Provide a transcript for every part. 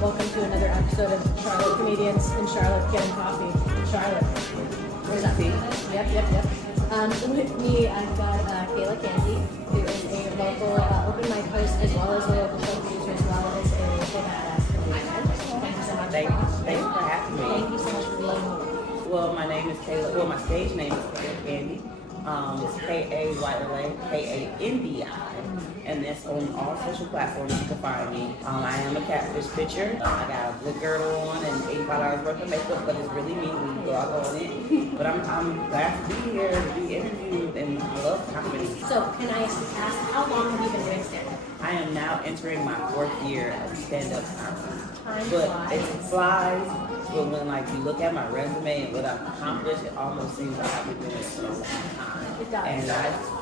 Welcome to another episode of Charlotte Comedians in Charlotte Getting Coffee. Charlotte. Where's that? Yep. With me, I've got Kayla Kandi, who is a local open mic host, as well as a local show producer, as well as a local badass comedian. Thank you so much. Thank you for having me. Thank you so much for being here. Well, my name is Kayla. Well, my stage name is Kayla Kandi. It's Kayla Kandi, and that's on all social platforms you can find me. I am a catfish pitcher. I got a good girdle on and $85 worth of makeup, but it's really me when you go out on it. But I'm glad to be here, to be interviewed, and I love comedy. So, can I ask, how long have you been doing stand-up? I am now entering my 4th year of stand-up comedy. Time But flies. it flies. But when you look at my resume and what I've accomplished, it almost seems like I've been doing it for a long time. It does. And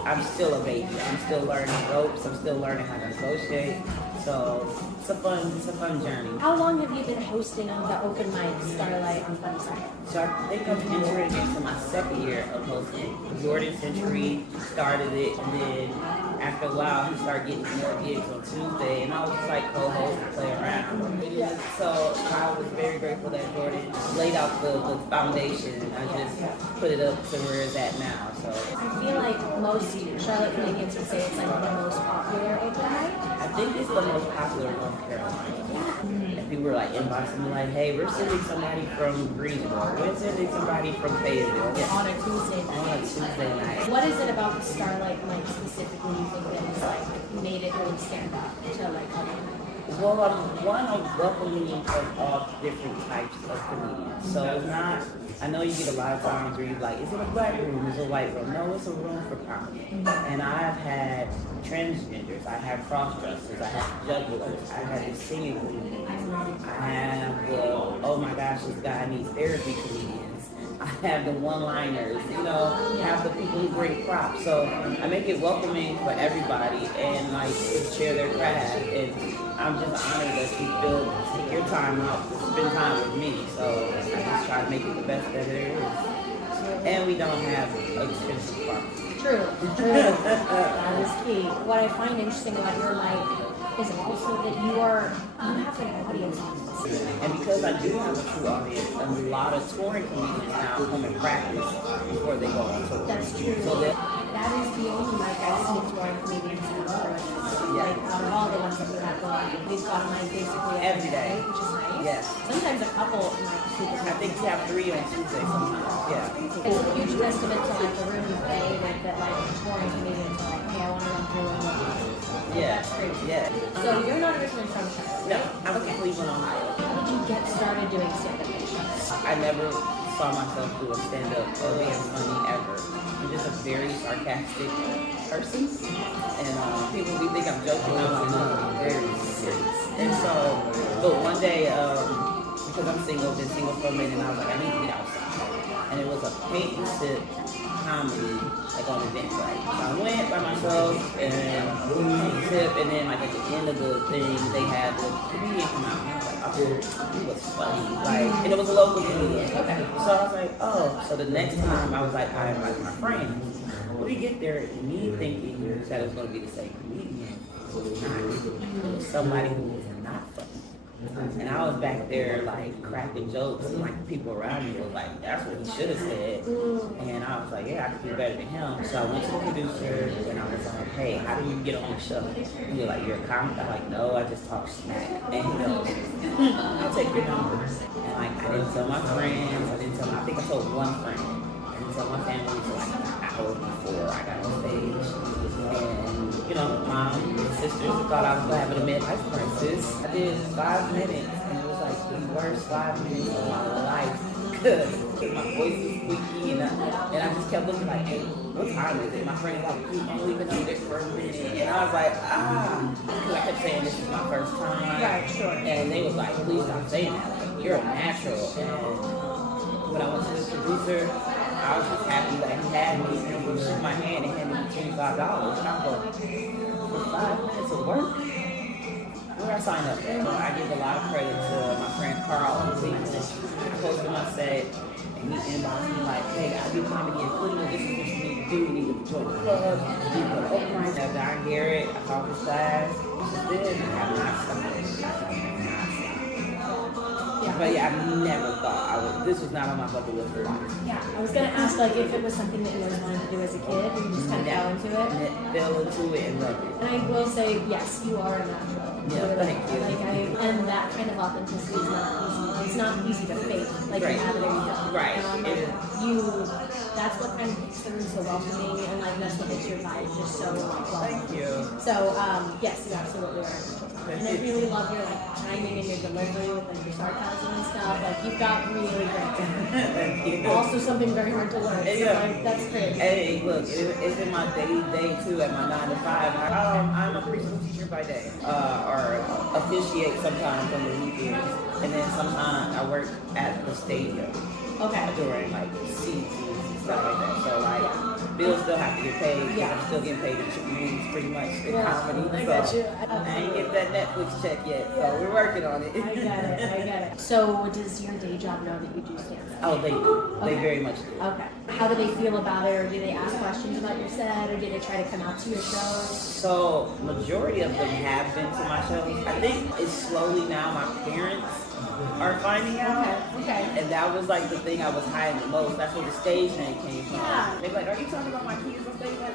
I'm still a baby. I'm still learning ropes. I'm still learning how to negotiate. So it's a fun journey. How long have you been hosting the open mic Starlight on Funny Side? So I think I'm entering into my 2nd year of hosting. Jordan Century started it, and then after a while, he started getting more gigs on Tuesday, and I was just like co-host and play around. Yeah. So I was very grateful that Jordan laid out the foundation, and I just put it up to where it's at now. So I feel like most Charlotte comedians would say it's like the most popular open mic. I think it's the most popular in North Carolina. And people were like inboxing me like, hey, we're sending somebody from Greensboro. We're sending somebody from Fayetteville. Yeah. On a Tuesday On a night. Tuesday night. What is it about the Starlight mic specifically you think that has like made it really stand out to like other people? Well, I'm welcoming of all different types of comedians. So it's not, I know you get a lot of times where you're like, is it a black room, is it a white room? No, it's a room for comedy. And I've had transgenders, I have cross-dressers, I have jugglers, I have the singing comedians, I have the, oh my gosh, this guy needs therapy comedians. I have the one-liners, have the people who bring props. So I make it welcoming for everybody and like to share their craft. And I'm just honored that you take your time out to spend time with me. So I just try to make it the best that there is. And we don't have expensive props. True. That is key. What I find interesting about your mic is also that you have an audience on this. And because I do have a true audience, a lot of touring comedians now come and practice before they go on tour. That's true. So that is the only mic I've seen touring comedians have. Like out of all the ones that we have going, we've got a mic basically every day, which is nice. Yes. Sometimes a couple mics. I think we have 3 on Tuesday sometimes. Yeah. It's a huge testament to like the room you created that like touring comedians are like, hey, I want to run through and Yeah. That's crazy. Yeah. So you're not originally from Charlotte? No, I'm from Cleveland, Ohio. How did you get started doing stand-up in Charlotte? I never saw myself do a stand-up or being funny ever. I'm just a very sarcastic person, and people we think I'm joking, I'm very serious. And so, but one day, because I'm single, been single for a minute, and I was like, I need to get outside. And it was a paint and sip comedy, like on Eventbrite. So I went by myself and paint and sip, and then like at the end of the thing, they had the comedian come out. And I was like, oh, he was funny. And it was a local comedian. Okay. So I was like, oh. So the next time I was like, I invited my friends. When we get there, me thinking that it was going to be the same comedian, it was somebody who was not funny. And I was back there like cracking jokes, and like people around me were like, that's what he should have said. And I was like, yeah, I could do better than him. So I went to the producer and I was like, hey, how do you get on the show? And he was like, you're a comic? I'm like, no, I just talk smack. And he goes, I'll take your number. And like I didn't tell my friends, I think I told one friend. I didn't tell my family until like an hour before I got on stage. And mom and sisters thought I was having a midlife crisis. I did 5 minutes, and it was like the worst 5 minutes of my life because my voice was squeaky, and I just kept looking like, hey, what time is it? My friend was like, I'm leaving on this for a minute, and I was like, because I kept saying this is my first time. Right, sure. And they was like, please stop saying that. Like, you're a natural. And when I went to the producer, I was just happy that he had me, and he shook my hand and handed me $25. And I'm going, for 5 minutes of work? Where I sign up? So I give a lot of credit to my friend Carl. I posted my set, and he inboxed me like, hey, I do comedy in Cleveland. This is what you need to do. You need to join the club. You need to go to open mics. Now, Don Garrett, I taught his class. Since then, I have not stopped. But yeah, I never thought this was not on my bucket list for life. Yeah, I was gonna ask like if it was something that you always wanted to do as a kid, or you just kind of fell into it. Fell into it and loved it. And I will say, yes, you are a natural. Yeah, thank you. And that kind of authenticity is not easy. It's not easy to fake. Like you have it or you don't. Right. That's what kind of makes them so welcoming, and like that's what makes your vibe just so like welcoming. Thank you. So yes, you absolutely are. And I really love your like timing and your delivery with like your sarcasm and stuff. Like you've got really great. Thank you. Also something very hard to learn. So like, that's great. Hey, look, it's in my day too at my 9 to 5. I'm a preschool teacher by day, or officiate sometimes on the weekends, and then sometimes I work at the stadium. Okay. During like seasons and stuff like that. So like bills still have to get paid. Yeah. I'm still getting paid in chicken wings pretty much in comedy. I got you. I ain't get that Netflix check yet, so we're working on it. I get it. So does your day job know that you do stand up? Oh, they do. Okay. They very much do. Okay. How do they feel about it, or do they ask questions about your set, or do they try to come out to your shows? So majority of them have been to my shows. I think it's slowly now my parents are finding out. Okay. And that was like the thing I was hiding the most. That's where the stage name came from. Yeah. They're like, are you talking about my kids on stage? Like,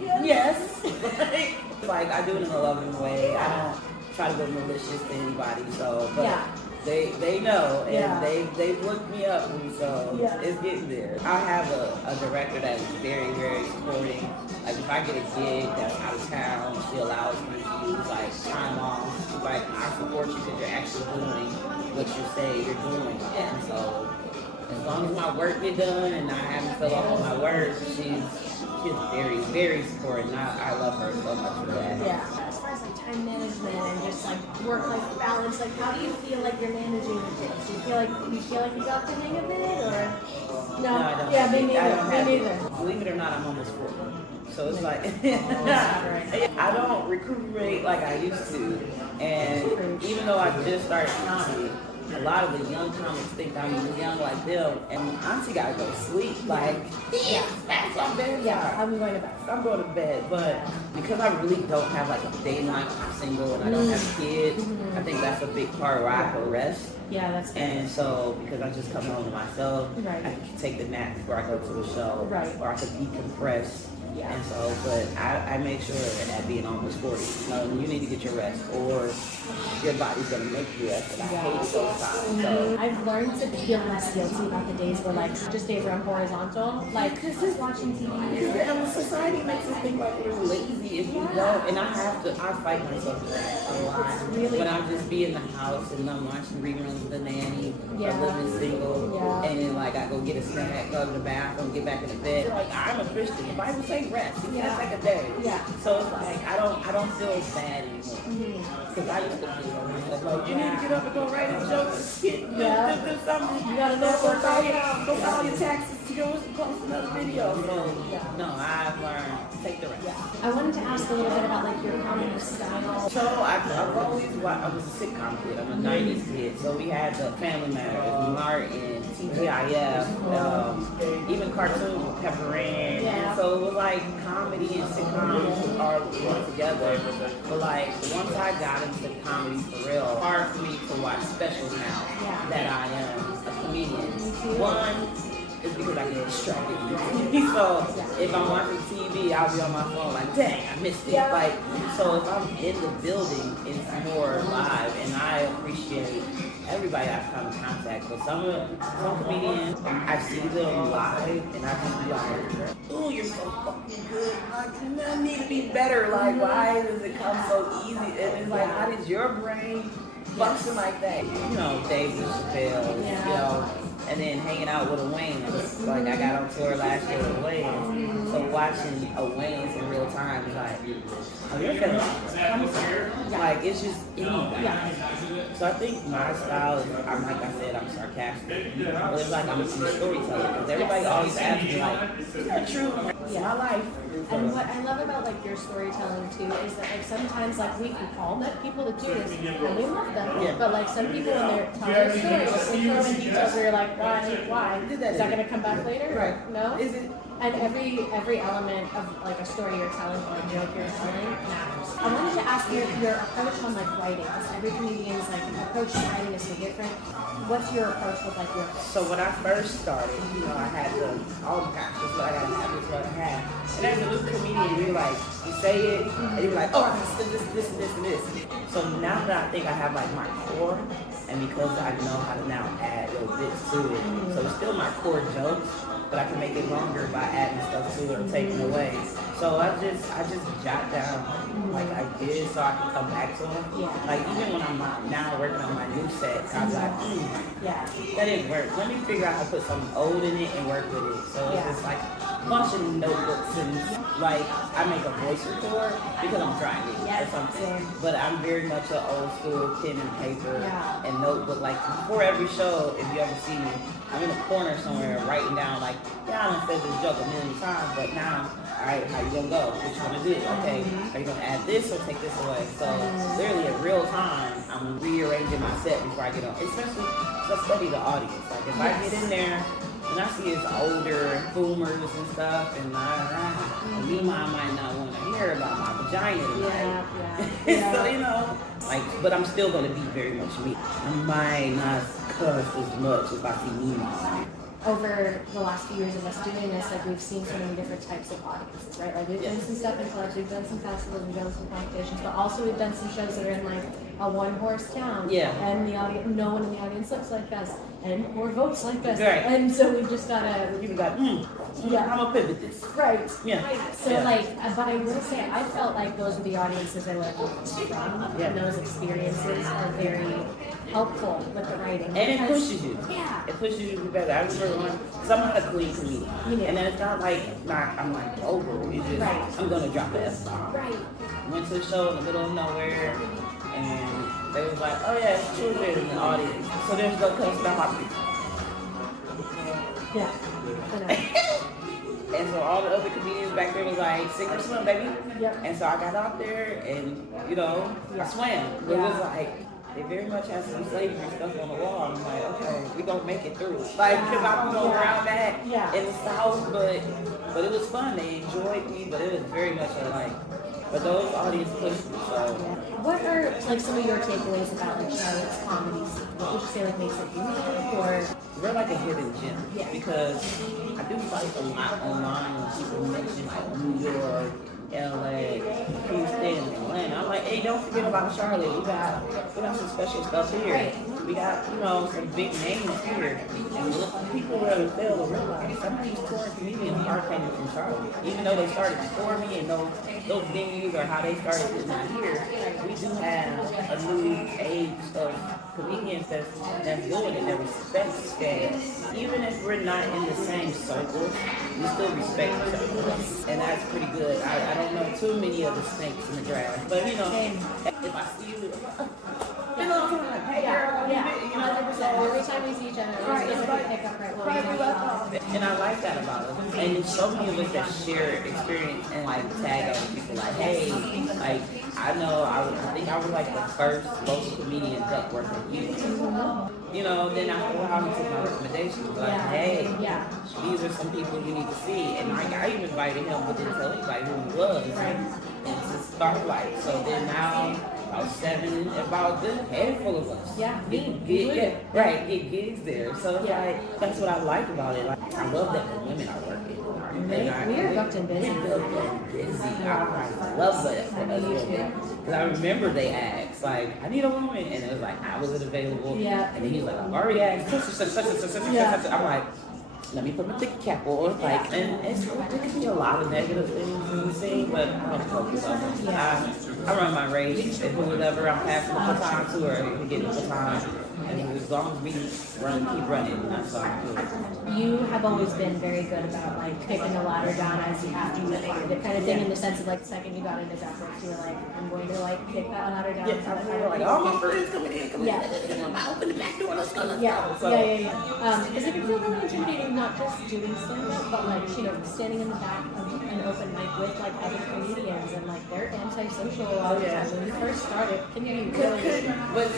yeah. Yes. Like I do it in a loving way. I don't try to go malicious to anybody. So, but Yeah. they know, and Yeah. they've looked me up, and so Yeah. it's getting there. I have a director that is very, very supporting. Like if I get a gig that's out of town, she allows me to use like time off. She's like, I support you because you're actually doing what you say you're doing. And so as long as my work get done and I haven't fell off on my work, she's very, very supportive, and I love her so much for that. Yeah. As far as like time management and just like work-life balance, like how do you feel like you're managing the kids? Do you feel like you got the hang of it, or no? I don't. Yeah, me neither. I don't have Me it. neither. Believe it or not, I'm almost 40. So it's like Right. I don't recuperate like I used to, and even though I just started comedy, a lot of the young comics think I'm young like them, and auntie gotta go to sleep. Like, that's on bed. Yeah, I'm going to bed. I'm going to bed, but because I really don't have like a daylight, I'm single and I don't have kids, I think that's a big part where I can rest. Yeah, that's good. And so, because I just come home to myself, Right. I can take the nap before I go to a show, Right. or I can decompress. Yeah. And so, but I make sure that at being almost 40, you need to get your rest, or your body's gonna make you rest. And I hate those times. So. I've learned to feel less guilty about the days where like just days where I'm horizontal, like just watching TV. Because society makes us think like we're lazy if you don't. And I fight myself with that a lot. Really when I'm just be in the house and I'm watching reruns of The Nanny, Yeah. or Living Single, Yeah. and then like I go get a snack, go to the bathroom, get back in the bed. Like I'm a Christian. The Bible says rest. You Yeah. can't take a day. Yeah. So it's like I don't feel bad anymore. Because I used to feel like you need to get up and go write a joke, do something. You gotta know what's going on. Go file your taxes to go post another video. No, I've learned to take the rest. I wanted to ask a little bit about like your comedy style. So I've always watched, I was a sitcom kid, I'm a 90s kid, so we had the Family Matters, Martin, TGIF, even cartoons with Pepper Ann, and so it was like comedy and sitcoms all put together, but like once I got into comedy for real, it's hard for me to watch specials now that I am a comedian. One, is because I get distracted. So if I'm watching TV, I'll be on my phone like, dang, I missed it. Like, so if I'm in the building, it's more live, and I appreciate everybody I've come in contact with. Some comedians, I see them live, and I just be like, oh, you're so fucking good. Like, I need to be better. Like, why does it come so easy? And it's like, how does your brain function like that? You know, David Chappelle, you know, and then hanging out with a Wayans. Like I got on tour last year with Wayans. So watching a Wayans in real time is like, oh, you're feeling like it's just anybody. So I think my style is, like I said, I'm sarcastic. But it's like I'm a storyteller. Because everybody always asks me like, is that true? I'm like, it's my life. And what I love about like your storytelling too is that like sometimes like we can call that people to do this and we love them, but like some people when they're telling a story, like they throw in details where you're like, why? Is that gonna come back later? Right. No? Is it? And every element of like a story you're telling or a joke you're telling matters. I wanted to ask your approach on like writing, because every comedian's like approach to writing is so different. What's your approach with like your? So when I first started, I had all the passions, but I got to have what I had. And as a new comedian, you say it, and you're like, oh, this, and this. So now that I think I have like my core, and because I know how to now add little bits to it, so it's still my core jokes, but I can make it longer by adding stuff to it or taking away. So I just jot down like ideas so I can come back to them. Yeah. Like even when I'm now working on my new set, I'm like, that didn't work. Let me figure out how to put something old in it and work with it. So it's just like a bunch of notebooks and like I make a voice record because I'm trying it or something. But I'm very much an old school pen and paper and notebook. Like before every show, if you ever see me, I'm in a corner somewhere writing down like, I done said this joke a million times, but now, all right, how you gonna go? What you gonna do? Okay, are you gonna add this or take this away? So literally in real time, I'm rearranging my set before I get on. Especially, let's study the audience. Like if I get in there and I see it's older boomers and stuff, and me, mom might not want to hear about my vagina tonight. So like, but I'm still gonna be very much me. I might not cuss as much if I see me, mom. Over the last few years of us doing this, like we've seen so many different types of audiences, right? Like we've done some stuff in clubs, we've done some festivals, we've done some competitions, but also we've done some shows that are in like a one-horse town. Yeah. And the audience, no one in the audience looks like us, and or votes like us. Right. And so we've just gotta. People got, I'm gonna pivot this. Right. Yeah. Right. So but I will say, I felt like those were the audiences I learned from, and those experiences are very helpful with the writing. And it pushes you. Yeah. It pushes you to be better. I remember one, because I'm not a clean comedian. And then it's not like, I'm like over. It's just, I'm gonna drop an F-bomb. Right. Went to a show in the middle of nowhere, and they was like, oh yeah, it's children in the audience. So there's no cuss down my people. Yeah. I know. And so all the other comedians back there was like, sink or swim, baby. Yep. And so I got out there and, I swam. It was like, they very much have some slavery stuff on the wall. I'm like, okay, we gonna make it through. Like, because I don't know where I'm at in the South, but it was fun. They enjoyed me, but it was very much but those audience pushed me, so. What are like some of your takeaways about like Charlotte's comedy scene? What would you say like makes it unique, or? We're like a hidden gem because I do fight a lot online when people mention like New York, LA, Houston, Atlanta. I'm like, hey, don't forget about Charlotte. We got some special stuff here. We got, some big names here. And people really fail to realize some of these touring comedians are coming from Charlotte. Even though they started before me and those venues or how they started is not here, we do have a new age of comedians that's doing it, that respect scale. Even if we're not in the same circle, we still respect each other. And that's pretty good. I don't know too many of the snakes in the grass, but if I see you, hey girl, every time we see each other, it's like a pickup right where and I like that about us. And there's so many of us that share experience and tag other people hey, I know I think I was the first local comedian duck worth at you. Then after a while he took my recommendations. Hey, these are some people you need to see. And I even invited him, but didn't tell anybody who he was. And it's a spotlight. So then now about a good handful of us. Get gigs there. So it's that's what I like about it. I love that the women are working. We are booked and busy. I love that for us women. Because I remember they asked, I need a woman. And it was I wasn't available. And then he was I've already asked. I'm like, let me put my ticket cap on. And there can be a lot of negative things in the scene, but I don't focus on it. I run my race, and whoever I'm passing the baton to or getting the baton. And as long as we keep running, that's all I'm doing. You have always been very good about picking the ladder down as you have to move on. The kind of thing in the sense of the second you got into Netflix, you were I'm going to kick that ladder down. All my friends coming in. I open the back door, let's go. Because it can feel really intimidating, not just doing stand-up, but standing in the back of an open mic with other comedians and they're antisocial. When you first started, can you really? But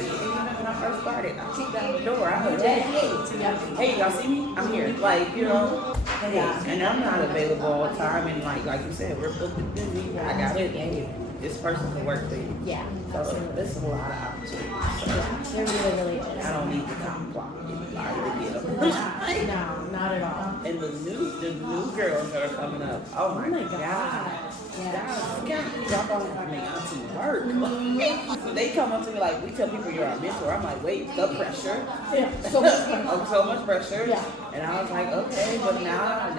I first started. I kicked down the door. I was like, hey, y'all see me? I'm here. Like, you know, hey, and I'm not available all the time. And like you said, we're booked and busy. I got it. Hey, this person can work for you. Yeah. So this is a lot of opportunities. There really is. I don't need to come clock anybody to get them. No, not at all. And the new girls that are coming up. Oh my God. Yeah. Y'all gonna have me auntie work. So they come up to me like, we tell people you're our mentor. I'm like, wait, the pressure. Yeah. So much pressure. So much pressure. Yeah. And I was like, okay, but now,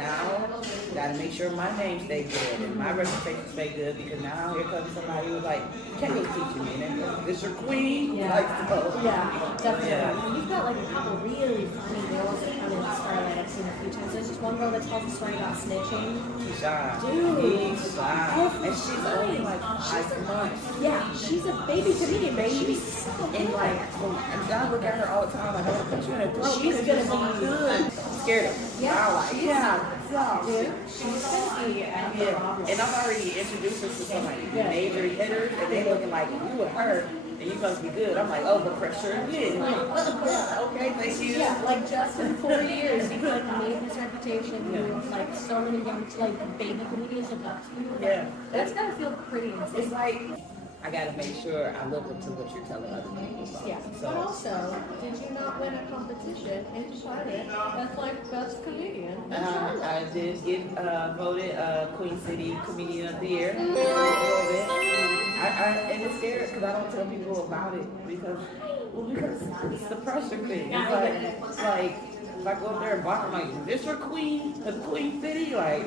gotta make sure my name stay good and my reputation stay good, because now here comes somebody who's like, Kayla's teaching me, and this your queen. Yeah. Like, so. Yeah, definitely. Yeah. You've got like a couple really funny girls that come in Scarlet I've seen a few times. There's just one girl that tells a story about snitching. She's shy. Dude. She's shy. And she's only like 5 months. Yeah, she's a baby comedian, baby. And like, and I look at her all the time, like, I want to put you in a throat. She's gonna be good. Scared of her. Yeah. I'm like, Dude, she's gonna be a problem. And I've already introduced her to some like major hitters, and they looking like, you and her, and you must be good. I'm like, oh, the pressure again. Okay, thank you. Yeah, like just in 4 years, you've like made this reputation. With, like so many young, like baby comedians look up to you. Yeah. That's gotta feel pretty It's insane. like, I gotta make sure I live up to what you're telling other people about. Yeah. But also, did you not win a competition in Charlotte as like best comedian? in Charlotte? I did get voted Queen City Comedian of the Year. A little bit. And it's scary because I don't tell people about it because it's the pressure thing. It's like if I go up there and bark, I'm like, is this your queen of Queen City? Like,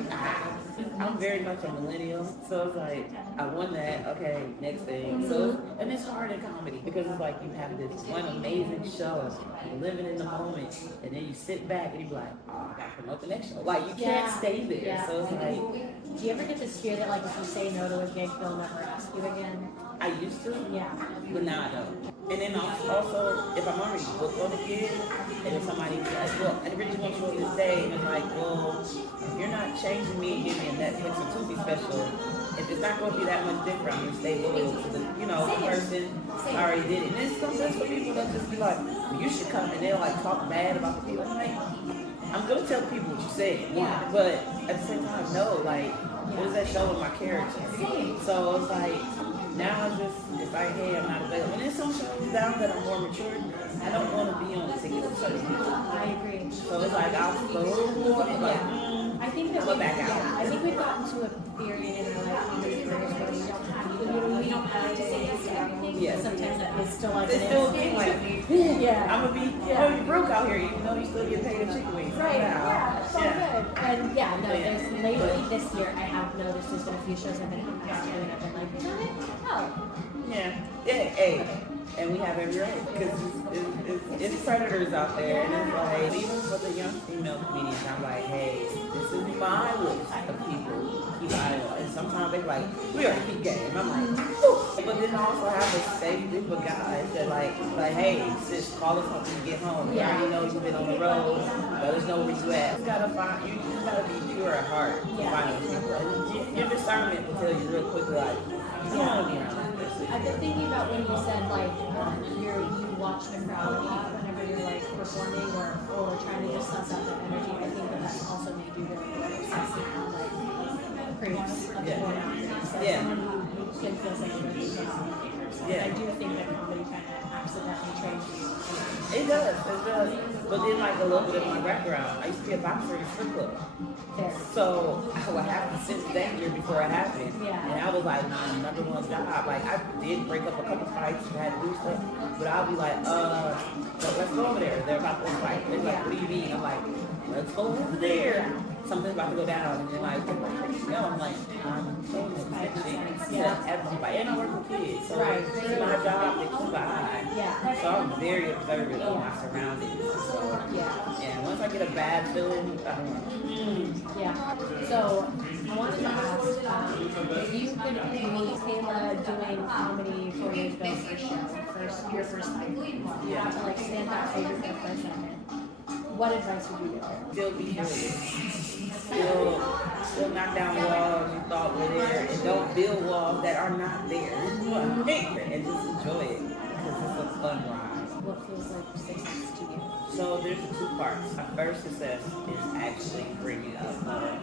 I'm very much a millennial, so it's like, I won that, okay, next thing. So, and it's hard in comedy because it's like you have this one amazing show, you're living in the moment, and then you sit back and you be like, oh, I gotta promote the next show. Like, you can't stay there. Yeah. So it's like, do you ever get this fear that like if you say no to a gig, they'll never ask you again? I used to, Yeah. but now I don't. And then also, if I'm already booked on a gig, and if somebody says, well, I really want you on this day, and it's like, well, if you're not changing me and giving me a Netflix or Tubi special, if it's not going to be that much different, I'm going to stay loyal to the, person I already did it. And it's sometimes for people that just be like, well, you should come, and they'll like talk bad about the people. I'm like, I'm going to tell people what you said, but at the same time, no, like, what does that show with my character? So it's like, now it's just, it's like, hey, I'm not available. When there's some shows down that I'm more mature, I don't want to be on the ticket with certain people. I agree. So it's like, I'll go a little more, like, I think that I'll go back out. Yeah, I think we've gotten to a period in our like comedy careers where we don't have to say yes to everything. Yeah. Sometimes that is still like It's still getting to me. Yeah. I'm going to be, oh, you broke out here, even though you still get paid in chicken wings. Right, yeah, it's all good. And yeah, no, Yeah. there's lately this year I have noticed there's been a few shows I've been on past year and I've been like, you know what? Oh. Yeah, hey, and we have every right, because it's predators out there, and it's like, even for the young female comedians, I'm like, hey, this is my list of people to keep eye on, and sometimes they're like, we are keep game, I'm like, whew. But then I also have a safe group of guys that like, hey, sis, call us when you get home, we already know you've been on the road, let us know where you at. You just gotta be pure at heart to find those people, and your discernment will tell you real quickly, like, you don't want to be around that person. I've been thinking about when you said like you watch the crowd a lot whenever you're like performing or trying to just suss out that energy. I think that's also made you really obsessive on like creeps of the format. So someone who can feel such a relief on the person. I do think that comedy kind of accidentally trains you. It does. But then like a little bit of my background, I used to be a boxer in a strip club. Fair. So I would have to sense danger before it happened. Yeah. And I was like, my number one job. Like I did break up a couple fights and had to do stuff. But I'll be like, let's go over there. They're about to fight. They're like, what do you mean? I'm like, let's go over there. Something's about to go down. And they're like, I'm like, I'm saying this to everybody. And I work with kids. So it's my job to keep an eye. Yeah. So I'm very observant of my surroundings. So once I get a bad feeling, I don't know. Yeah. So I wanted to ask if you could meet Kayla doing comedy 4 years ago for a show, your first time. You have to like stand back for the first second. What advice would you give her? Still be brilliant. Still knock down walls you thought were there, and don't build walls that are not there. And just enjoy it because it's a fun ride. Well, what feels like success to you? So there's the two parts. My first success is actually bringing up more,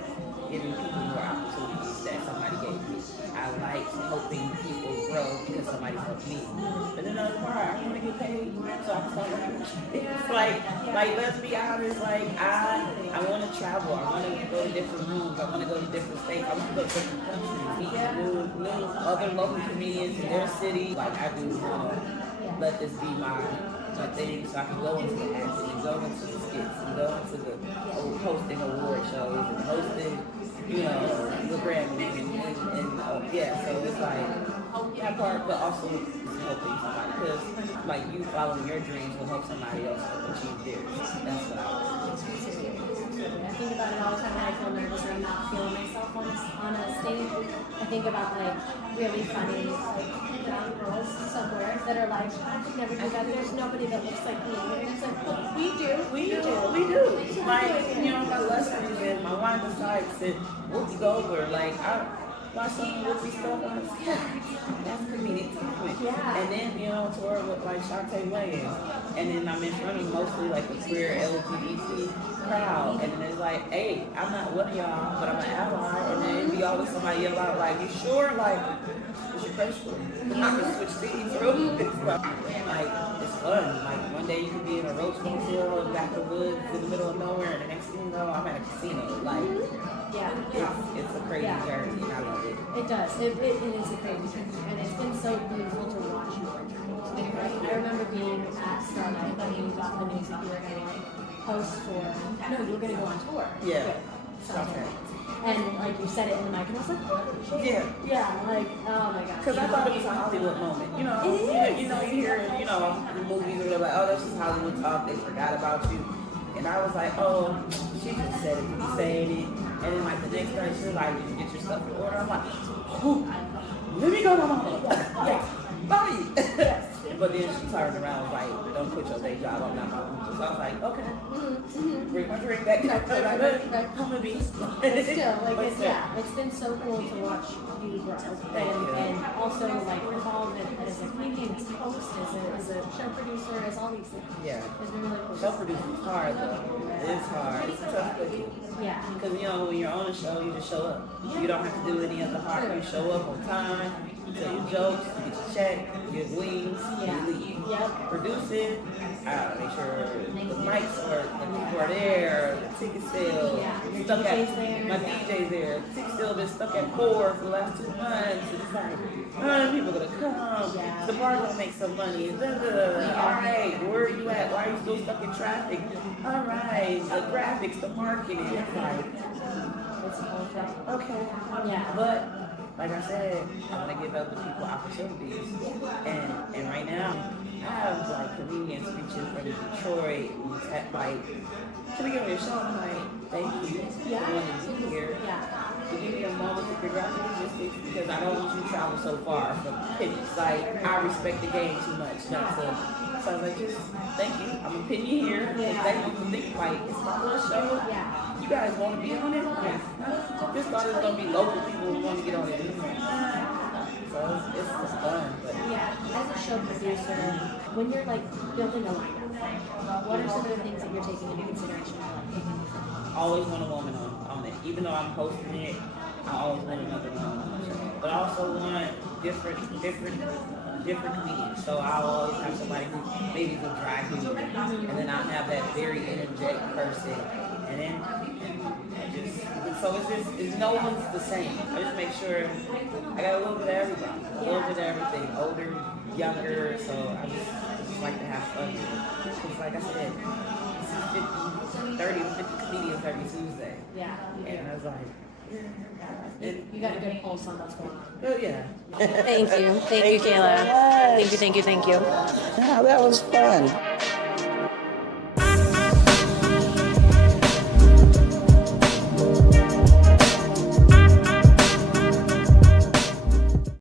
giving people more opportunities that somebody gave me. I like helping people grow because somebody helped me. But then the other part, I want to get paid so I can start working. It's like let's be honest, like I want to travel. I want to go to different rooms. I want to go to different states. I want to go to different countries, meet new other local comedians in their city. Like I do want to let this be my thing, so I can go into the acting, go into the skits, and go into the hosting award shows and hosting, the Grammy and yeah. So it's like that part, but also helping somebody because like you following your dreams will help somebody else achieve theirs. That's what I think about it all the time when I feel nervous or I'm not feeling myself on a stage. I think about like really funny young girls somewhere that are like, I could never do that. There's nobody that looks like me. And it's like, well, we do. Like, my lessons and my wine decides and Whoopi Goldberg, like my son Whoopi stuff on his that's comedic timing. Yeah. And then, tour with like Shantae Wayans. And then I'm in front of mostly like a queer LGBT crowd. And then it's like, hey, I'm not one of y'all, but I'm an ally. And then it'd be always somebody yell out like, you sure? Like, what's your crush for? I can switch seats real quick. Like, it's fun. Like, one day you could be in a roach motel in back of the woods in the middle of nowhere, and the next thing you know, I'm at a casino. Like, it's a crazy journey, and I love it. It does. It is a crazy journey, and it's been so beautiful to watch your journey. I remember being at Starlight when you got the news that you were going to host for. No, you were going to go on tour. Yeah. Okay. And like you said it in the mic, and I was like, oh, shit. Yeah, like, oh my gosh. Because I thought it was a Hollywood moment. You hear, the movies are like, oh, that's just Hollywood talk. They forgot about you. And I was like, oh, she just said it to be saying it. And then like the next night, she was like, did you get your stuff in order? I'm like, oh, let me go, mama. Yeah. Bye. Yes. But then she turned around and was like, don't quit your day job. I'm not my so I was like, okay. Bring my drink back. I'm a beast. But still, it's been so cool to watch you grow. And also, like, evolve as a comedian, as a host, as a show producer, as all these things. Yeah. It's been really cool. Show producing is hard, though. It's hard. It's a tough cookie. Yeah. Because, when you're on a show, you just show up. You don't have to do any of the hard. You show up on time, you tell your jokes, you get your check, you get wings, you leave. Yep. Produce it, make sure the mics work, the people are there, the ticket sale. Yeah. Your Stuck DJ's at, there. my DJ's there. Ticket sale been stuck at 4 for the last 2 months. It's like, people gonna come. Yeah. The bar gonna make some money. All right, where are you at? Why are you still stuck in traffic? All right, the graphics, the marketing. It's like, It's a whole thing. okay. Yeah. But like I said, I want to give other people opportunities. And right now, I have like comedians reaching from Detroit who's like, can we get on your show? I'm like, thank you for wanting to be here. Yeah. To give me a moment to figure out the logistics because I don't want you to travel so far from pennies. Like, I respect the game too much not to. So I was like, just thank you. I'm gonna pin you here. And thank you for thinking like it's my little show. Yeah. You guys want to be on it? I just thought it was gonna be local people who want to get on it. So it's fun. But As a show producer, when you're like building a lineup, what are some of the things that you're taking into consideration? always want a woman on it. Even though I'm hosting it, I always want another woman on the show. But I also want different comedians. So I'll always have somebody who maybe will drag humor, and then I'll have that very energetic person, and then it's no one's the same. I just make sure I got a little bit of everybody, a little bit of everything, older, younger. So I just like to have fun. Because like I said, it's 30 to 50 comedians every Tuesday. Yeah. And I was like, you got a good pulse on what's going on. oh yeah. Thank you, Kayla. Thank you. Yeah, that was fun.